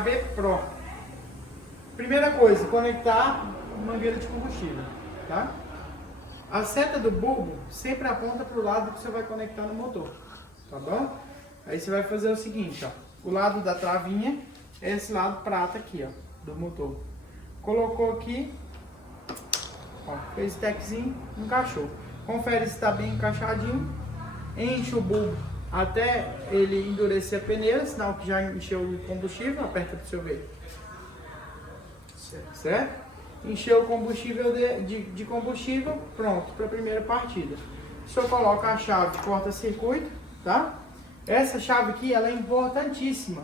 HB Pro. Primeira coisa, conectar mangueira de combustível, tá? A seta do bulbo sempre aponta para o lado que você vai conectar no motor, tá bom? Aí você vai fazer o seguinte, ó. O lado da travinha é esse lado prata aqui, ó, do motor. Colocou aqui, ó, fez o techzinho, encaixou. Confere se está bem encaixadinho. Enche o bulbo até ele endurecer a peneira, sinal que já encheu o combustível, aperta para o seu ver. Certo? Encheu o combustível de combustível, pronto para a primeira partida. O senhor coloca a chave de corta-circuito, tá? Essa chave aqui, ela é importantíssima.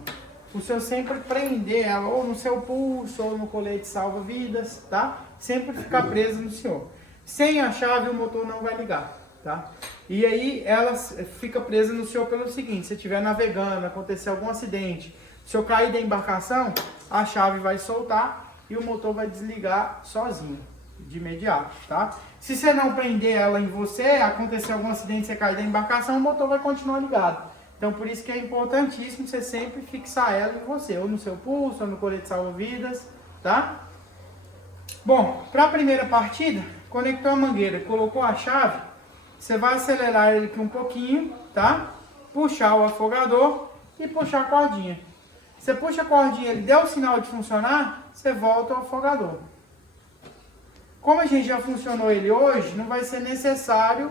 O senhor sempre prender ela ou no seu pulso ou no colete salva-vidas, tá? Sempre ficar presa no senhor. Sem a chave o motor não vai ligar, tá? E aí ela fica presa no senhor pelo seguinte: se estiver navegando, acontecer algum acidente, se eu cair da embarcação, a chave vai soltar e o motor vai desligar sozinho, de imediato, tá? Se você não prender ela em você, acontecer algum acidente, você cair da embarcação, o motor vai continuar ligado. Então por isso que é importantíssimo você sempre fixar ela em você, ou no seu pulso, ou no colete salva-vidas, tá? Bom, para a primeira partida, conectou a mangueira, colocou a chave, você vai acelerar ele aqui um pouquinho, tá? Puxar o afogador e puxar a cordinha. Você puxa a cordinha, ele deu o sinal de funcionar, você volta ao afogador. Como a gente já funcionou ele hoje, não vai ser necessário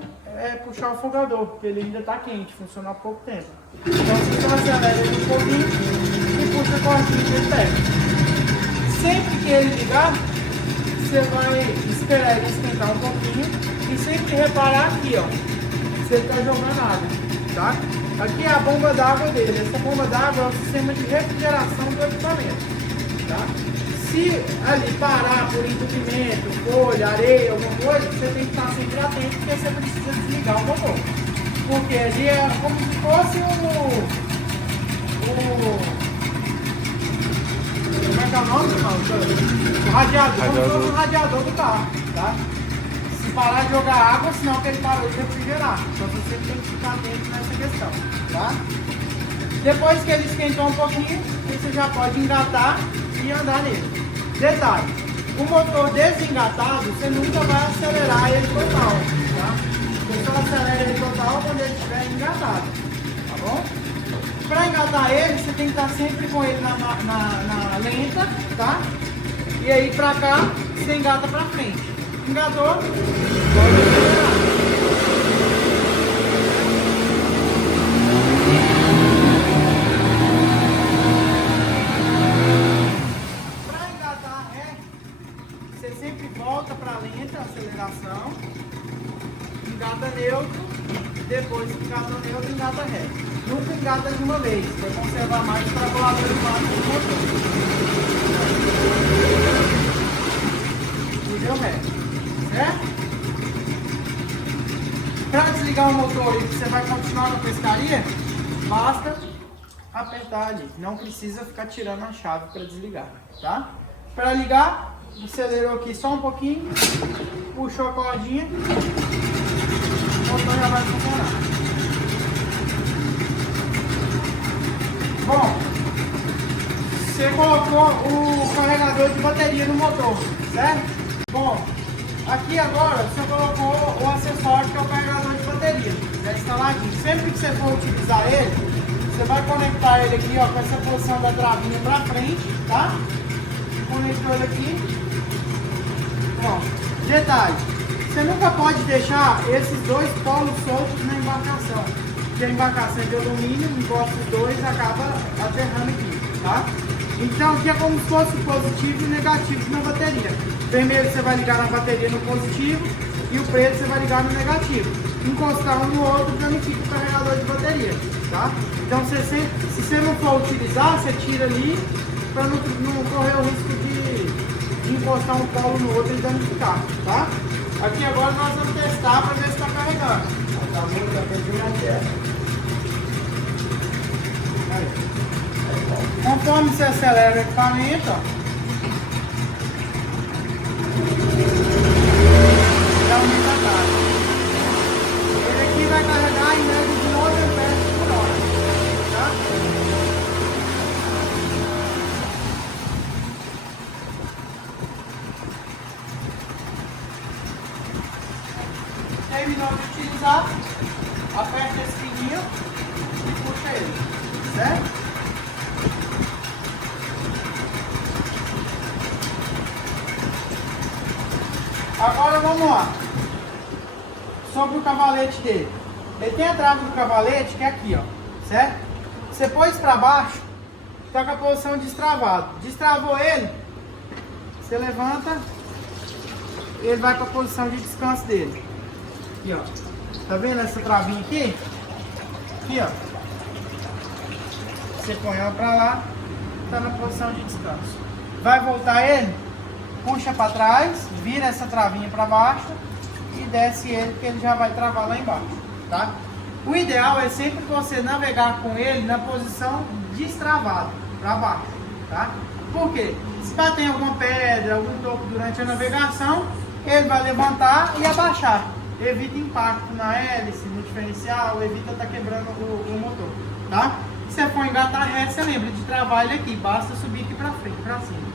puxar o afogador, porque ele ainda está quente, funcionou há pouco tempo. Então você só acelera ele um pouquinho e puxa a cordinha que ele pega. Sempre que ele ligar, você vai esperar ele esquentar um pouquinho e sempre reparar aqui, ó, se ele está jogando água, tá? Aqui é a bomba d'água dele. Essa bomba d'água é o sistema de refrigeração do equipamento, tá? Se ali parar por entupimento, folha, areia, alguma coisa, você tem que estar sempre atento, porque você precisa desligar o motor. Porque ali é como se fosse como é que é o nome, irmão? O radiador, como se fosse o radiador do carro, tá? Se parar de jogar água, sinal que ele parou de refrigerar. Então você sempre tem que ficar atento nessa questão, tá? Depois que ele esquentou um pouquinho, você já pode engatar e andar nele. Detalhe, o motor desengatado, você nunca vai acelerar ele total, tá? Você só acelera ele total quando ele estiver engatado, tá bom? Para engatar ele, você tem que estar sempre com ele na lenta, tá? E aí pra cá, você engata pra frente. Engatou, pode acelerar. Volta para lenta, aceleração, engata neutro, depois engata neutro, engata ré. Nunca engata de uma vez, vai conservar mais para a coladora de máquina do motor. E deu ré, certo? Para desligar o motor e você vai continuar na pescaria, basta apertar ali, não precisa ficar tirando a chave para desligar, tá? Para ligar, acelerou aqui só um pouquinho, puxou a cordinha, o motor já vai funcionar. Bom, você colocou o carregador de bateria no motor, certo? Bom, aqui agora você colocou o acessório que é o carregador de bateria, já instaladinho. Sempre que você for utilizar ele, você vai conectar ele aqui, ó, com essa posição da travinha para frente, tá? Conectou ele aqui. Bom, detalhe, você nunca pode deixar esses dois polos soltos na embarcação, porque a embarcação é de alumínio, encosta os dois, acaba aterrando aqui, tá? Então aqui é como se fosse positivo e negativo na bateria. Vermelho você vai ligar na bateria no positivo e o preto você vai ligar no negativo. Encostar um no outro danifica o carregador de bateria, tá? Então se você não for utilizar, você tira ali para não correr o risco de encostar um polo no outro e danificar, tá? Aqui agora nós vamos testar para ver se está carregando. Conforme você acelera o equipamento, ó, ele aumenta a carga. Ele aqui vai carregar em média de 9 amperes por hora, tá? terminou de utilizar, aperta esse pininho e puxa ele, certo? Agora vamos lá, sobre o cavalete dele. Ele tem a trava do cavalete que é aqui, ó, certo? Você pôs para baixo, está com a posição destravado. Destravou ele, você levanta, ele vai para a posição de descanso dele. Aqui, ó, tá vendo essa travinha aqui? Aqui, ó, você põe ela para lá, está na posição de descanso. Vai voltar ele, puxa para trás, vira essa travinha para baixo e desce ele, porque ele já vai travar lá embaixo, tá? O ideal é sempre você navegar com ele na posição destravado, para baixo, tá? Por quê? Se bater em alguma pedra, algum topo durante a navegação, ele vai levantar e abaixar. Evita impacto na hélice, no diferencial, evita estar quebrando o motor, tá? Se você for engatar ré, você lembra de travar ele aqui, basta subir aqui para frente, para cima.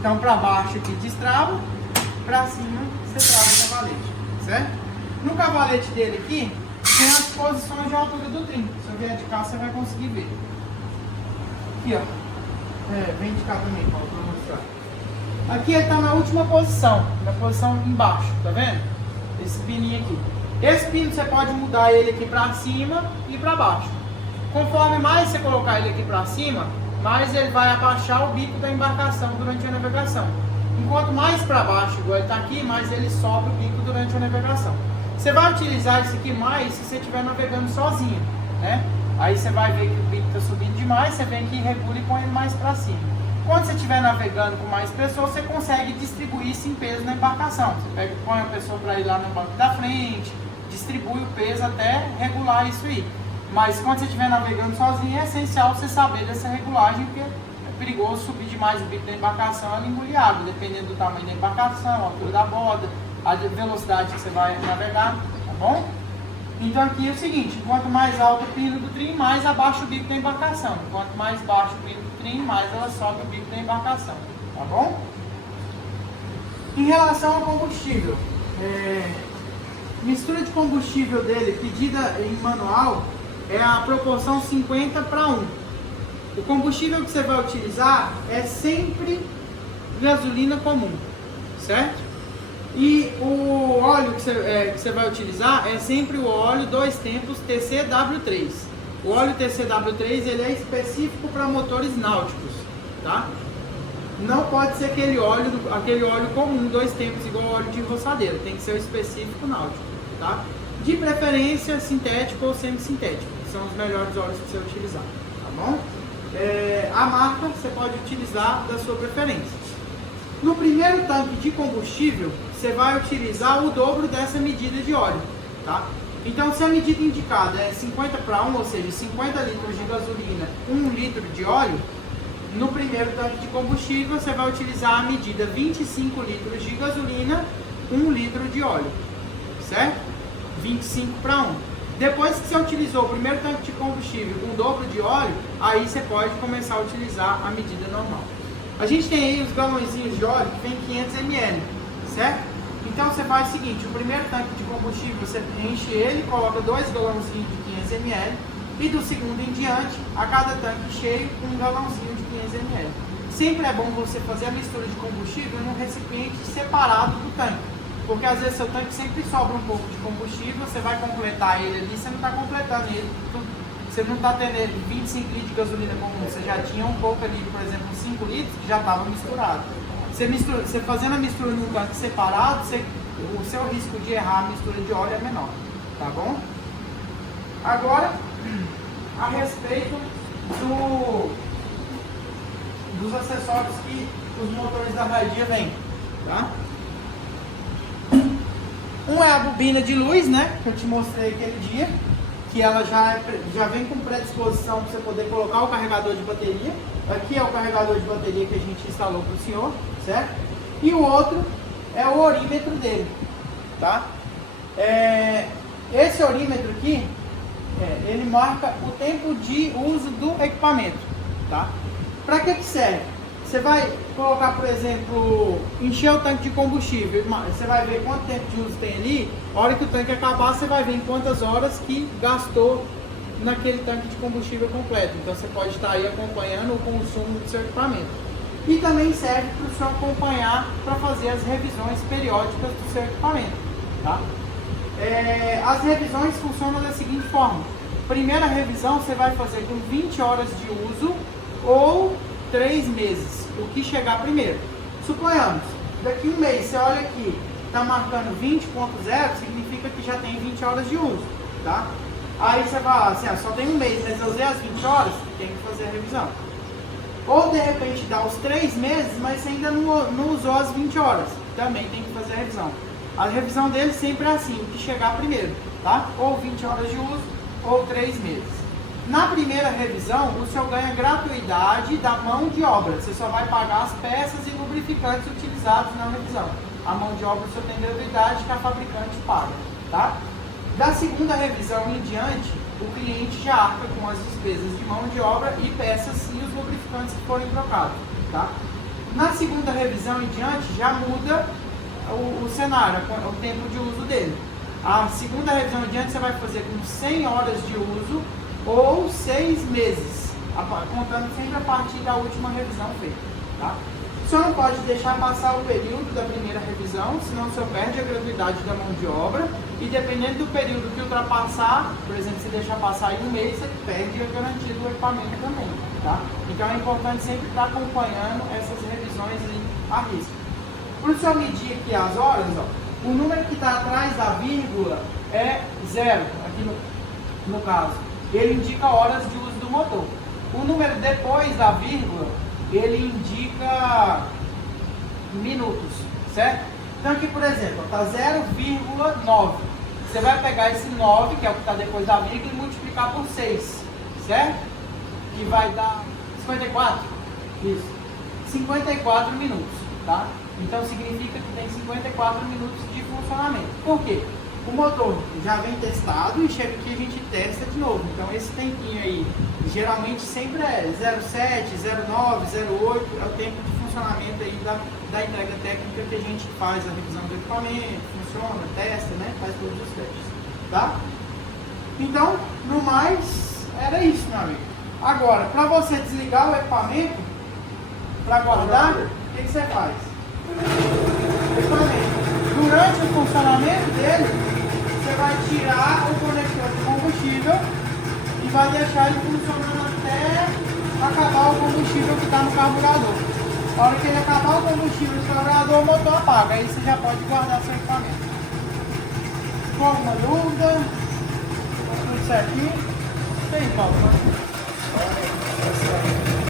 Então, para baixo aqui destrava, para cima você trava o cavalete, certo? No cavalete dele aqui, tem as posições de altura do trim. Se eu vier de cá, você vai conseguir ver. Aqui, ó. Vem de cá também, Paulo, para mostrar. Aqui ele está na última posição, na posição embaixo, tá vendo? Esse pininho aqui. Esse pino você pode mudar ele aqui para cima e para baixo. Conforme mais você colocar ele aqui para cima, mais ele vai abaixar o bico da embarcação durante a navegação. Enquanto mais para baixo, igual ele está aqui, mais ele sobe o bico durante a navegação. Você vai utilizar isso aqui mais se você estiver navegando sozinho, né? Aí você vai ver que o bico está subindo demais, você vem aqui, regula e põe ele mais para cima. Quando você estiver navegando com mais pessoas, você consegue distribuir esse peso na embarcação. Você pega, põe a pessoa para ir lá no banco da frente, distribui o peso até regular isso aí. Mas quando você estiver navegando sozinho, é essencial você saber dessa regulagem, porque é perigoso subir demais o bico da embarcação, ela engolir água, dependendo do tamanho da embarcação, a altura da borda, a velocidade que você vai navegar, tá bom? Então aqui é o seguinte, quanto mais alto o pino do trim, mais abaixo o bico da embarcação. Quanto mais baixo o pino do trim, mais ela sobe o bico da embarcação, tá bom? Em relação ao combustível, mistura de combustível dele pedida em manual é a proporção 50 para 1. O combustível que você vai utilizar é sempre gasolina comum, certo? E o óleo que você vai utilizar é sempre o óleo 2 tempos TCW3. O óleo TCW3 ele é específico para motores náuticos, tá? Não pode ser aquele óleo comum 2 tempos igual ao óleo de roçadeira, tem que ser o específico náutico, tá? De preferência sintético ou semissintético, que são os melhores óleos que você utilizar, tá bom? A marca você pode utilizar da sua preferência. No primeiro tanque de combustível, você vai utilizar o dobro dessa medida de óleo, tá? Então, se a medida indicada é 50 para 1, ou seja, 50 litros de gasolina, 1 litro de óleo, no primeiro tanque de combustível, você vai utilizar a medida 25 litros de gasolina, 1 litro de óleo, certo? 25 para 1. Depois que você utilizou o primeiro tanque de combustível com o dobro de óleo, aí você pode começar a utilizar a medida normal. A gente tem aí os galõezinhos de óleo que vem 500 ml, certo? Então você faz o seguinte, o primeiro tanque de combustível você enche ele, coloca 2 galãozinhos de 500 ml e do segundo em diante, a cada tanque cheio, um galãozinho de 500 ml. Sempre é bom você fazer a mistura de combustível num recipiente separado do tanque, porque às vezes seu tanque sempre sobra um pouco de combustível, você vai completar ele ali, você não está completando ele tudo. Você não está tendo 25 litros de gasolina comum, você já tinha um pouco ali, por exemplo, 5 litros que já estava misturado. Você fazendo a mistura num tanque separado, o seu risco de errar a mistura de óleo é menor, tá bom? Agora, a respeito dos acessórios que os motores da Raidia vêm, tá? Um é a bobina de luz, né, que eu te mostrei aquele dia, que ela já vem com predisposição para você poder colocar o carregador de bateria. Aqui é o carregador de bateria que a gente instalou para o senhor, certo? E o outro é o orímetro dele, tá? Esse orímetro aqui, ele marca o tempo de uso do equipamento, tá? Para que serve? Você vai colocar, por exemplo, encher o tanque de combustível, você vai ver quanto tempo de uso tem ali. A hora que o tanque acabar, você vai ver em quantas horas que gastou naquele tanque de combustível completo. Então você pode estar aí acompanhando o consumo do seu equipamento. E também serve para o senhor acompanhar para fazer as revisões periódicas do seu equipamento. Tá? As revisões funcionam da seguinte forma. Primeira revisão você vai fazer com 20 horas de uso ou 3 meses, o que chegar primeiro. Suponhamos, daqui um mês você olha aqui, está marcando 20.0, significa que já tem 20 horas de uso. Tá? Aí você vai assim, só tem um mês, mas eu usei as 20 horas, tem que fazer a revisão. Ou de repente dá os 3 meses, mas você ainda não usou as 20 horas, também tem que fazer a revisão. A revisão dele sempre é assim, o que chegar primeiro, tá? Ou 20 horas de uso, ou 3 meses. Na primeira revisão, o senhor ganha gratuidade da mão de obra. Você só vai pagar as peças e lubrificantes utilizados na revisão. A mão de obra o senhor tem gratuidade que a fabricante paga, tá? Da segunda revisão em diante, o cliente já arca com as despesas de mão de obra e peças e os lubrificantes que forem trocados, tá? Na segunda revisão em diante, já muda o cenário, o tempo de uso dele. A segunda revisão em diante você vai fazer com 100 horas de uso ou 6 meses, contando sempre a partir da última revisão feita, tá? O senhor não pode deixar passar o período da primeira revisão, senão o senhor perde a gratuidade da mão de obra e dependendo do período que ultrapassar, por exemplo, se deixar passar em um mês, você perde a garantia do equipamento também, tá? Então é importante sempre estar acompanhando essas revisões aí à risca. Para o senhor medir aqui as horas, ó, o número que está atrás da vírgula é 0, aqui no caso. Ele indica horas de uso do motor. O número depois da vírgula, ele indica minutos, certo? Então aqui, por exemplo, está 0,9. Você vai pegar esse 9, que é o que está depois da vírgula, e multiplicar por 6, certo? Que vai dar 54. Isso. 54 minutos, tá? Então significa que tem 54 minutos de funcionamento. Por quê? O motor já vem testado e chega aqui a gente testa de novo. Então esse tempinho aí, geralmente sempre é 0,7, 0,9, 0,8, é o tempo de funcionamento aí da entrega técnica que a gente faz a revisão do equipamento, funciona, testa, né? Faz todos os testes, tá? Então, no mais, era isso, meu amigo. Agora, para você desligar o equipamento, para guardar, o que você faz? Durante o funcionamento dele, você vai tirar o conector de combustível e vai deixar ele funcionando até acabar o combustível que está no carburador. A hora que ele acabar o combustível do carburador, o motor apaga. Aí você já pode guardar seu equipamento. Com alguma dúvida? Tudo certinho? Tem, Paulo?